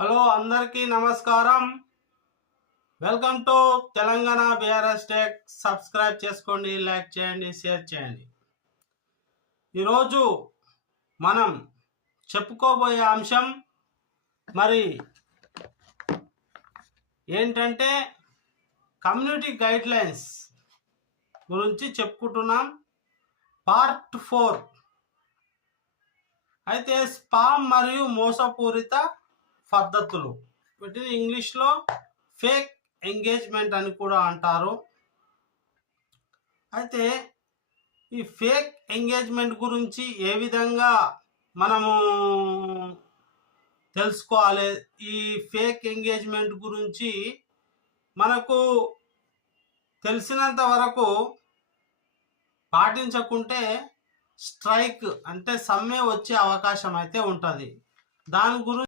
Hello అందరికీ నమస్కారం. Welcome to Telangana BRS tech. Subscribe చేసుకోండి, లైక్ చేయండి, షేర్ చేయండి. ఈరోజు మనం చెప్పుకోబోయే అంశం మరి ఏంటంటే కమ్యూనిటీ గైడ్లైన్స్ గురించి చెప్పుకుంటున్నాం. పార్ట్ 4. అయితే స్పామ్ మరియు మోసపూరిత పద్ధతులు, వీటిని ఇంగ్లీష్లో ఫేక్ ఎంగేజ్మెంట్ అని కూడా అంటారు. అయితే ఈ ఫేక్ ఎంగేజ్మెంట్ గురించి ఏ విధంగా మనము తెలుసుకోవాలి? ఈ ఫేక్ ఎంగేజ్మెంట్ గురించి మనకు తెలిసినంత వరకు పాటించకుంటే స్ట్రైక్ అంటే సమ్మె వచ్చే అవకాశం అయితే ఉంటుంది. దాని గురించి